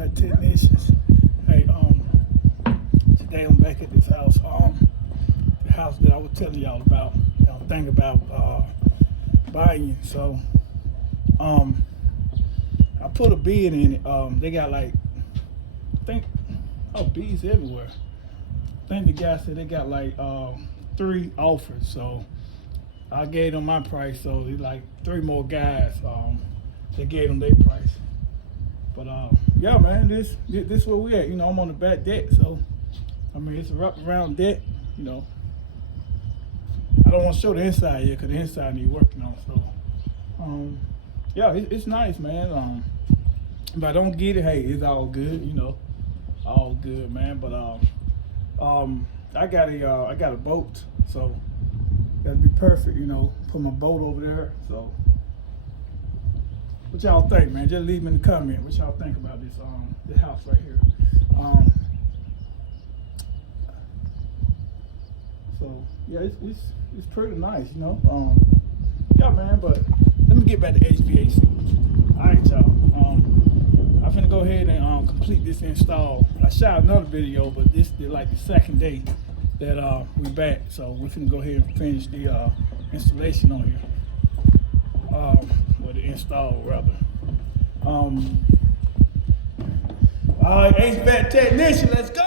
HVAC technicians. Hey, today I'm back at this house. The house that I was telling y'all about. I'm thinking about buying. So, I put a bid in it. They got like, bees everywhere. I think the guy said they got like 3 offers. So I gave them my price. So it's like 3 more guys. They gave them their price. But yeah, man, this where we at. You know, I'm on the back deck, so I mean it's a wrap around deck. You know, I don't want to show the inside yet because the inside need working on. So yeah, it's nice, man. If I don't get it, hey, it's all good. You know, all good, man. But I got a boat, so that'd be perfect. You know, put my boat over there. So. What y'all think, man? Just leave me in the comment. What y'all think about this house right here? So yeah, it's pretty nice, you know. Yeah, man. But let me get back to HVAC. All right, y'all. I'm finna go ahead and complete this install. I shot another video, but this is like the second day that we back. So we're finna go ahead and finish the installation on here. Or the install rather. All right, HVAC technician, let's go.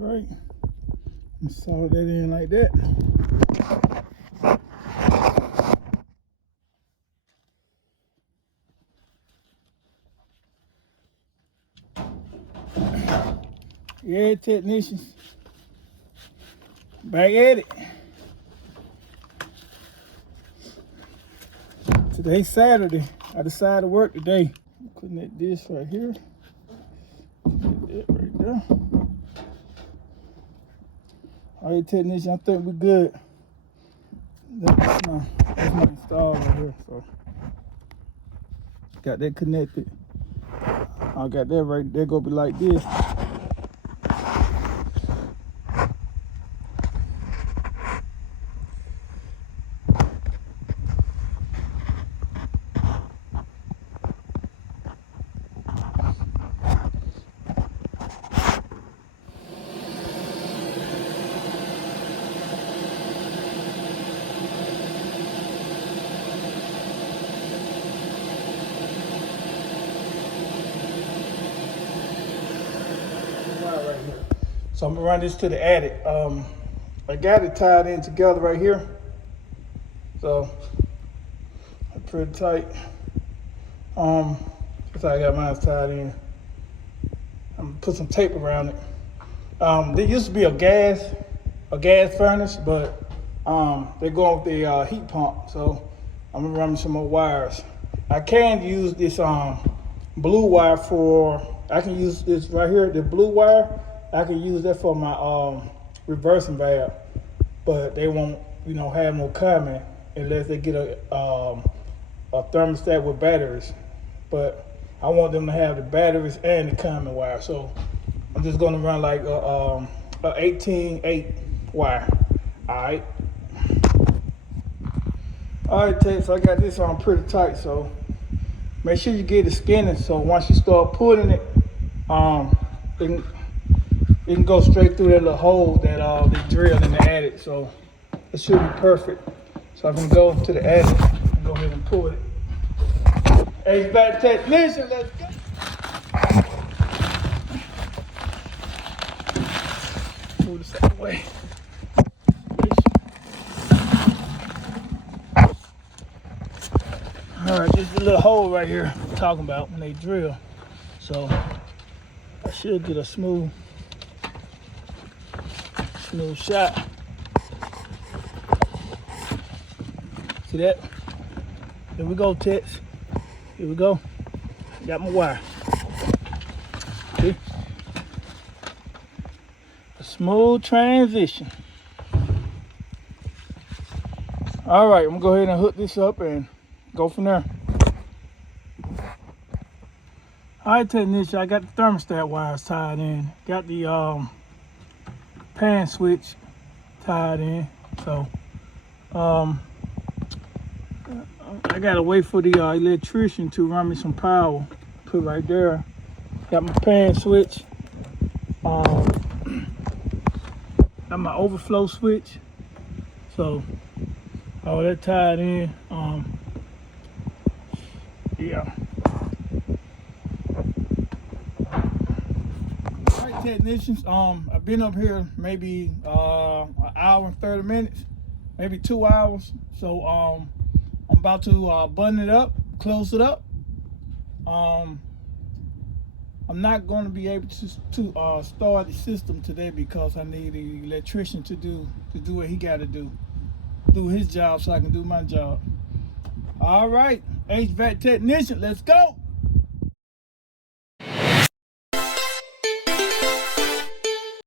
All right, solder that in like that. Yeah, technicians, back at it. Today's Saturday. I decided to work today. Connect this right here. That right there. All right, technician, I think we're good. That's my install right here. So got that connected. I got that right there. Gonna be like this. Right here. So I'm gonna run this to the attic. I got it tied in together right here. So it's pretty tight. That's how I got mine tied in. I'm gonna put some tape around it. There used to be a gas furnace, but they're going with the heat pump. So I'm gonna run some more wires. I can use this blue wire for. I can use this right here, the blue wire. I can use that for my reversing valve, but they won't, you know, have no comment unless they get a thermostat with batteries. But I want them to have the batteries and the common wire, so I'm just gonna run like a 18/8 wire. All right, Tate. So I got this on pretty tight. So make sure you get it spinning. So once you start pulling it, it can go straight through that little hole that they drilled in the attic. So it should be perfect. So I'm gonna go to the attic and go ahead and pull it. HVAC technician, let's go. Move this out of the way. All right, just a little hole right here I'm talking about when they drill. So I should get a smooth Smooth shot. See that? Here we go, Tex. Here we go. Got my wire. See? A smooth transition. All right, I'm gonna go ahead and hook this up and go from there. All right, technician, I got the thermostat wires tied in. Got the pan switch tied in. So, I gotta wait for the electrician to run me some power. Put right there. Got my pan switch. Got my overflow switch. So all that tied in. Yeah. All right, technicians. I've been up here maybe an hour and 30 minutes, maybe 2 hours. So I'm about to button it up, close it up. I'm not going to be able to start the system today because I need the electrician to do what he got to do his job so I can do my job. All right, HVAC technician, let's go.